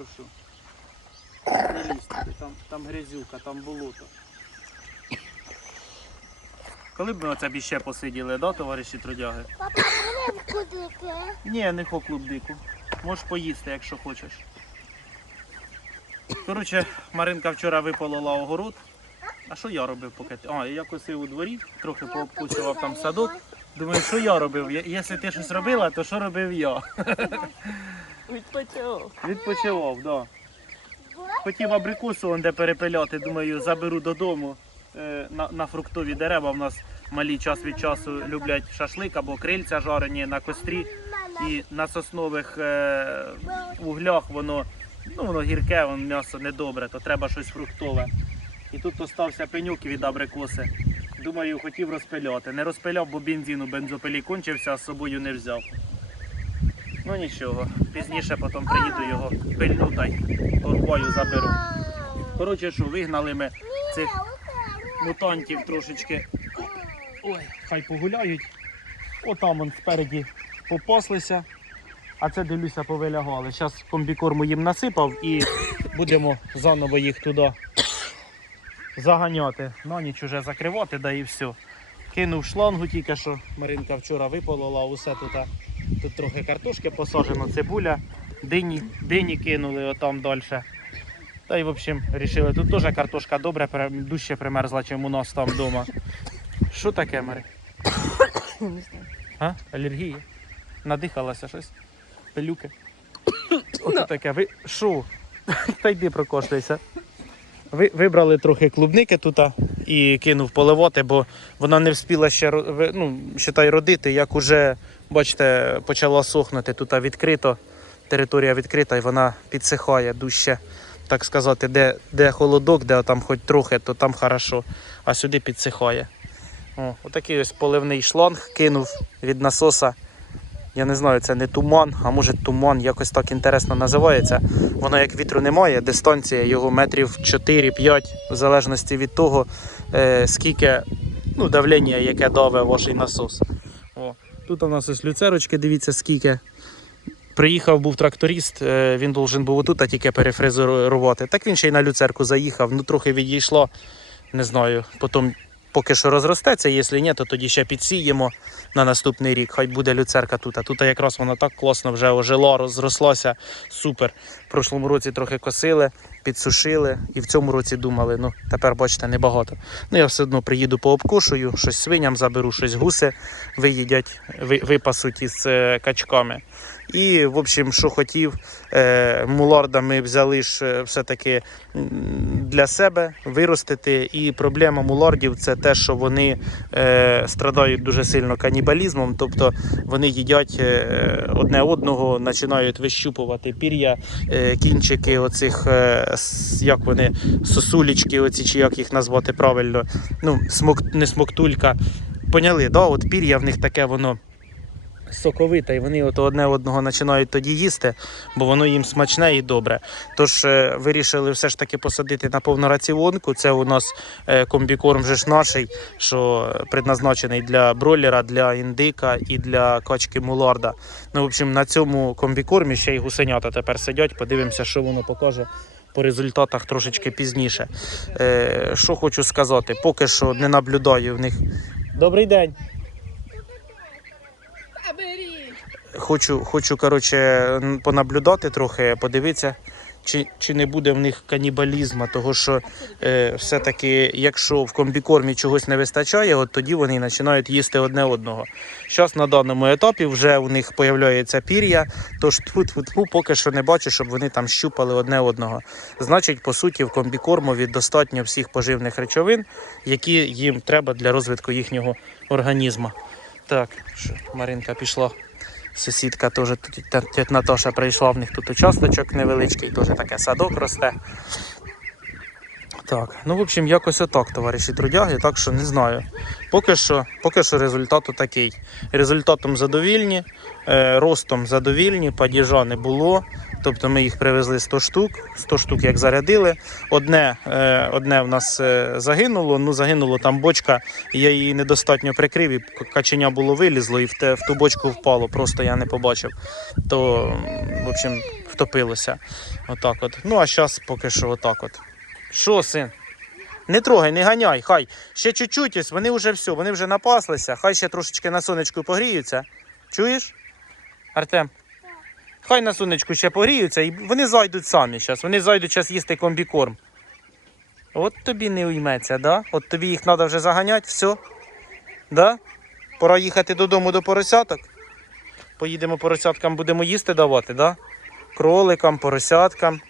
прошу. Не лізь туди, там, там грязюка, там болото. Коли б ми оце б ще посиділи, да, товариші трудяги? Папа, вони кудики. Ні, не хо клубнику. Можеш поїсти, якщо хочеш. Коротше, Маринка вчора виполола огород. А що я робив поки? ти- А, я косив у дворі, трохи пообкусував там садок. Думаю, що я робив? Якщо ти щось робила, то що робив я? Відпочив. Відпочивав, так. Да. Хотів абрикосу он де перепиляти, думаю, заберу додому е, на, на фруктові дерева. У нас малі час від часу люблять шашлик або крильця жарені на кострі. І на соснових е, углях воно, ну, воно гірке, воно м'ясо недобре, то треба щось фруктове. І тут остався пенюк від абрикоси. Думаю, хотів розпиляти. Не розпиляв, бо бензин у бензопилі кончився, а з собою не взяв. Ну нічого, пізніше потім приїду його пильну та й торбою заберу. Коротше, що вигнали ми цих мутантів трошечки. Ой, хай погуляють. Отам он спереді попаслися, а це дивлюся, повилягали. Зараз комбікорму їм насипав і будемо заново їх туди заганяти. На ніч уже закривати, да і все. Кинув шлангу тільки що. Маринка вчора виполола усе тут. Тут трохи картошки посаджено, цибуля, дині, дині кинули отам далі. Та й в общем вирішили. Тут теж картошка добре, дужче примерзла, ніж у нас там вдома. Що таке, Мари? Не знаю. А? Алергія? Надихалася щось? Пилюки? Ну. Ото таке. Ви що? Та йди прокоштуйся. Ви вибрали трохи клубники тут і кинув поливати, бо вона не встигла ще ну, считай, родити, як уже, бачите, почала сохнути. Тут відкрито, територія відкрита і вона підсихає дужче. Так сказати, де, де холодок, де там хоч трохи, то там хорошо, а сюди підсихає. О, отакий ось поливний шланг кинув від насоса. Я не знаю, це не туман, а може туман, якось так інтересно називається. Воно як вітру немає, дистанція його метрів 4-5, в залежності від того, скільки ну, давлення, яке даве ваш насос. О, тут у нас ось люцерочки, дивіться скільки. Приїхав був тракторист, е, він должен був отут тільки перефрезерувати. Так він ще й на люцерку заїхав, ну трохи відійшло, не знаю. Потім поки що розростеться, якщо ні, то тоді ще підсіємо на наступний рік. Хай буде люцерка тут. А тут якраз воно так класно вже ожило, розрослося. Супер. В прошлому році трохи косили, підсушили і в цьому році думали, ну тепер бачите, небагато. Ну я все одно приїду пообкушую, щось свиням заберу, щось гуси виїдять, випасуть із е, качками. І, в общем, що хотів, е, муларда ми взяли ж е, все-таки для себе виростити. І проблема мулардів це те, що вони страдають дуже сильно канібалізмом, тобто вони їдять одне одного, починають вищупувати пір'я, кінчики оцих, е, як вони, сосулічки, оці, чи як їх назвати правильно, ну, смок, не смоктулька. Поняли, да? от пір'я в них таке воно соковите, і вони от одне одного починають тоді їсти, бо воно їм смачне і добре. Тож е, вирішили все ж таки посадити на повнораціонку. Це у нас е, комбікорм вже ж наший, що предназначений для бройлера, для індика і для качки муларда. Ну, в общем, на цьому комбікормі ще й гусенята тепер сидять. Подивимося, що воно покаже. По результатах трошечки пізніше. Е, що хочу сказати, поки що не наблюдаю в них. Добрий день. Хочу, хочу коротше, понаблюдати трохи, подивитися, чи, чи не буде в них канібалізму, того що е, все-таки, якщо в комбікормі чогось не вистачає, от тоді вони починають їсти одне одного. Зараз на даному етапі вже у них з'являється пір'я, тож тьфу поки що не бачу, щоб вони там щупали одне одного. Значить, по суті, в комбікормові достатньо всіх поживних речовин, які їм треба для розвитку їхнього організму. Так, Маринка пішла. Сусідка теж тут Наташа прийшла, в них тут участочок невеличкий, теж таке садок росте. Так, ну в общем, якось отак, товариші трудяги, так що не знаю. Поки що, поки що результат такий. Результатом задовільні, е, ростом задовільні, падіжа не було. Тобто ми їх привезли 100 штук, 100 штук як зарядили. Одне, е, одне в нас е, загинуло, ну загинуло там бочка, я її недостатньо прикрив, і каченя було вилізло і в, те, в ту бочку впало, просто я не побачив. То, в общем, втопилося. Отак от. Ну, а зараз поки що отак от. Що, син? Не трогай, не ганяй, хай. Ще чуть-чуть, ось вони вже все, вони вже напаслися, хай ще трошечки на сонечку погріються. Чуєш? Артем? Хай на сонечку ще погріються і вони зайдуть самі зараз. Вони зайдуть зараз їсти комбікорм. От тобі не уйметься, да? От тобі їх треба вже заганяти, все. Да? Пора їхати додому до поросяток. Поїдемо поросяткам, будемо їсти давати, да? Кроликам, поросяткам.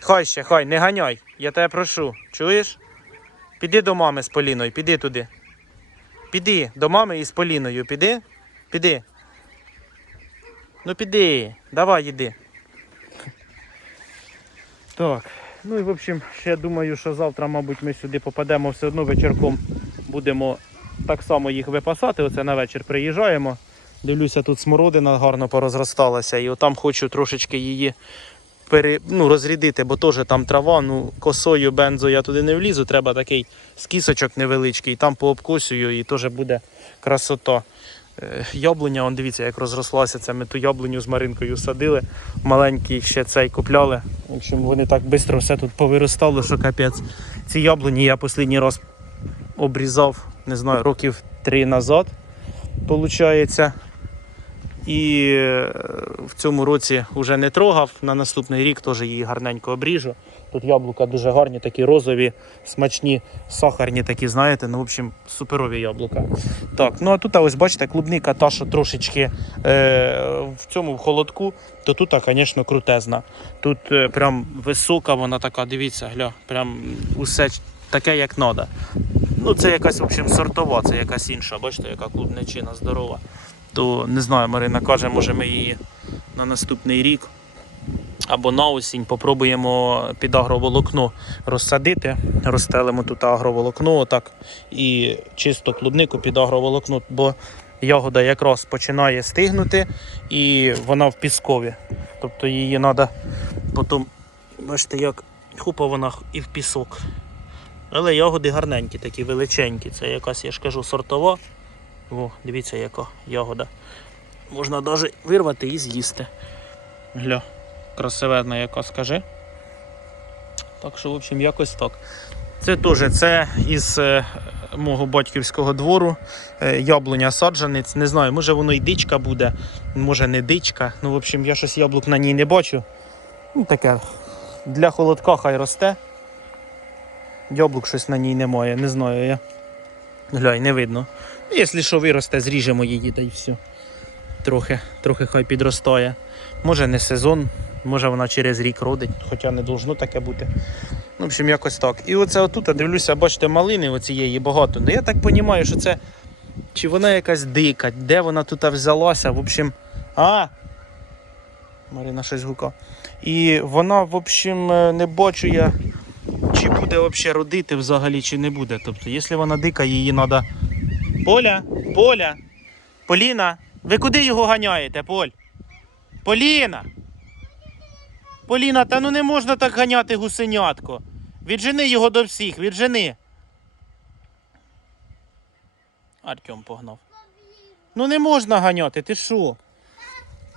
Хай ще, хай, не ганяй. Я тебе прошу. Чуєш? Піди до мами з Поліною, піди туди. Піди до мами із Поліною, піди. Піди. Ну піди, давай йди. Так, ну і в общем, ще думаю, що завтра, мабуть, ми сюди попадемо все одно вечірком. Будемо так само їх випасати. Оце на вечір приїжджаємо. Дивлюся, тут смородина гарно порозросталася, і отам хочу трошечки її пере, ну, розрідити, бо теж там трава, ну косою бензо я туди не влізу, треба такий скісочок невеличкий, там пообкосюю і теж буде красота. Е, Яблуня, он дивіться, як розрослася. Це ми ту яблуню з Маринкою садили. Маленький ще цей купляли. В общем, вони так швидко все тут повиростало, що капець. Ці яблуні я останній раз обрізав, не знаю, років три назад, виходить. І е, в цьому році вже не трогав. На наступний рік теж її гарненько обріжу. Тут яблука дуже гарні, такі розові, смачні, сахарні такі, знаєте, ну, в общем, суперові яблука. Так, ну а тут, ось бачите, клубника та, що трошечки е, в цьому в холодку, то тут, звісно, крутезна. Тут е, прям висока, вона така, дивіться, гля, прям усе таке, як треба. Ну, це якась, в общем, сортова, це якась інша, бачите, яка клубничина здорова. То не знаю, Марина каже, може ми її на наступний рік або на осінь попробуємо під агроволокно розсадити. Розстелимо тут агроволокно отак і чисто клубнику під агроволокно, бо ягода якраз починає стигнути і вона в піскові. Тобто її треба потім, бачите, як хупа вона і в пісок. Але ягоди гарненькі, такі величенькі. Це якась, я ж кажу, сортова. О, дивіться, яка ягода. Можна навіть вирвати і з'їсти. Гля, красивезна яка, скажи. Так що, в общем, якось так. Це теж це із е, мого батьківського двору. Е, яблуня саджанець. Не знаю, може воно і дичка буде, може не дичка. Ну, в общем, я щось яблук на ній не бачу. Ну, таке. Для холодка хай росте. Яблук щось на ній немає, не знаю я. Глянь, не видно. Ну, Якщо що виросте, зріжемо її та й все. Трохи, трохи хай підростає. Може не сезон, може вона через рік родить, хоча не должно таке бути. Ну, в общем, якось так. І оце отут, я дивлюся, бачите, малини оцієї багато. Ну я так розумію, що це. Чи вона якась дика, де вона тут взялася. В общем. А! Марина щось гука. І вона, в общем, е, не бачу я, буде взагалі родити взагалі, чи не буде. Тобто, якщо вона дика, її треба. Поля, Поля, Поліна, ви куди його ганяєте, Поль? Поліна! Поліна, та ну не можна так ганяти гусенятко. Віджени його до всіх, віджени. Артем погнав. Ну не можна ганяти, ти що?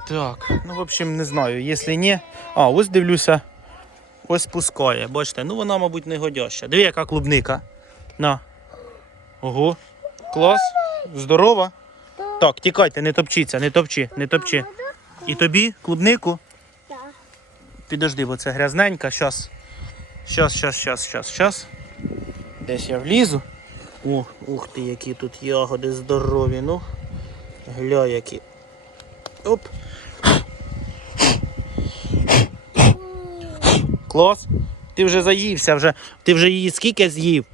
Так, ну в общем, не знаю, якщо ні. А, ось дивлюся. Ось пускає, бачите, ну вона, мабуть, не годяща. Диви, яка клубника. На. Ого. Клас. Здорова. Так, тікайте, не топчіться, не топчи, не топчи. І тобі клубнику? Так. Підожди, бо це грязненька. Щас. Щас, щас, щас, щас, щас. Десь я влізу. О, ух ти, які тут ягоди здорові. Ну. Гля, які. Оп. Клас. Ти вже заївся, вже. Ти вже її скільки з'їв?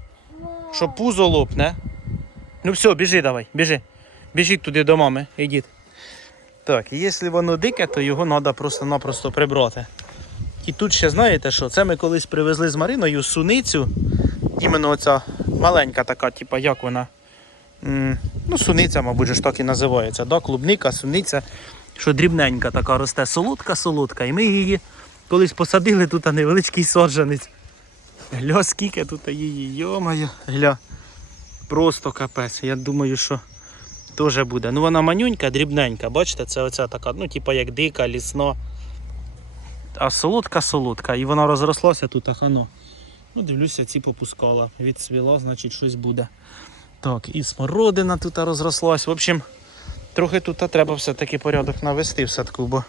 Що пузо лопне. Ну все, біжи давай, біжи. Біжіть туди до мами, ідіть. Так, якщо воно дике, то його треба просто-напросто прибрати. І тут ще знаєте що? Це ми колись привезли з Мариною суницю. Іменно оця маленька така, типа, як вона. Ну, суниця, мабуть, ж так і називається. Да? Клубника, суниця, що дрібненька така росте, солодка-солодка. І ми її колись посадили тут невеличкий саджанець. Гля, скільки тут її, йомаю, гля. Просто капець. Я думаю, що теж буде. Ну вона манюнька, дрібненька, бачите, це оця така, ну, типа як дика, лісна. а солодка солодка. І вона розрослася тут, ахано. Ну, дивлюся, ці попускала. Відсвіла, значить, щось буде. Так, і смородина тут розрослась. В общем, трохи тут треба все-таки порядок навести в садку, бо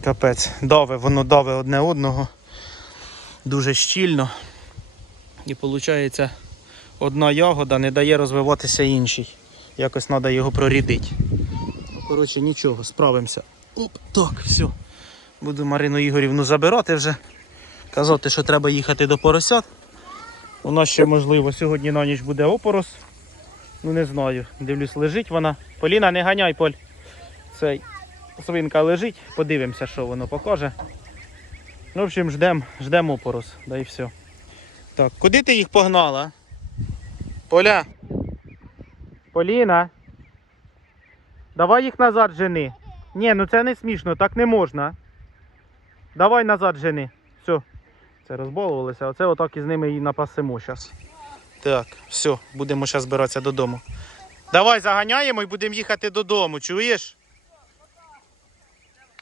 капець. Даве, воно даве одне одного. Дуже щільно. І виходить, одна ягода не дає розвиватися іншій. Якось треба його прорідити. Ну, коротше, нічого, справимося. Оп, так, все. Буду Марину Ігорівну забирати вже. Казати, що треба їхати до поросят. У нас ще, можливо, сьогодні на ніч буде опорос. Ну не знаю. Дивлюсь, лежить вона. Поліна, не ганяй, Поль. Цей свинка лежить, подивимося, що воно покаже. Ну, в общем, ждемо ждем опорос, да і все. Так, куди ти їх погнала? Поля. Поліна. Давай їх назад жени. Ні, ну це не смішно, так не можна. Давай назад жени. Все. Це розболувалося, оце отак із ними і напасимо зараз. Так, все, будемо зараз збиратися додому. Давай заганяємо і будемо їхати додому, чуєш?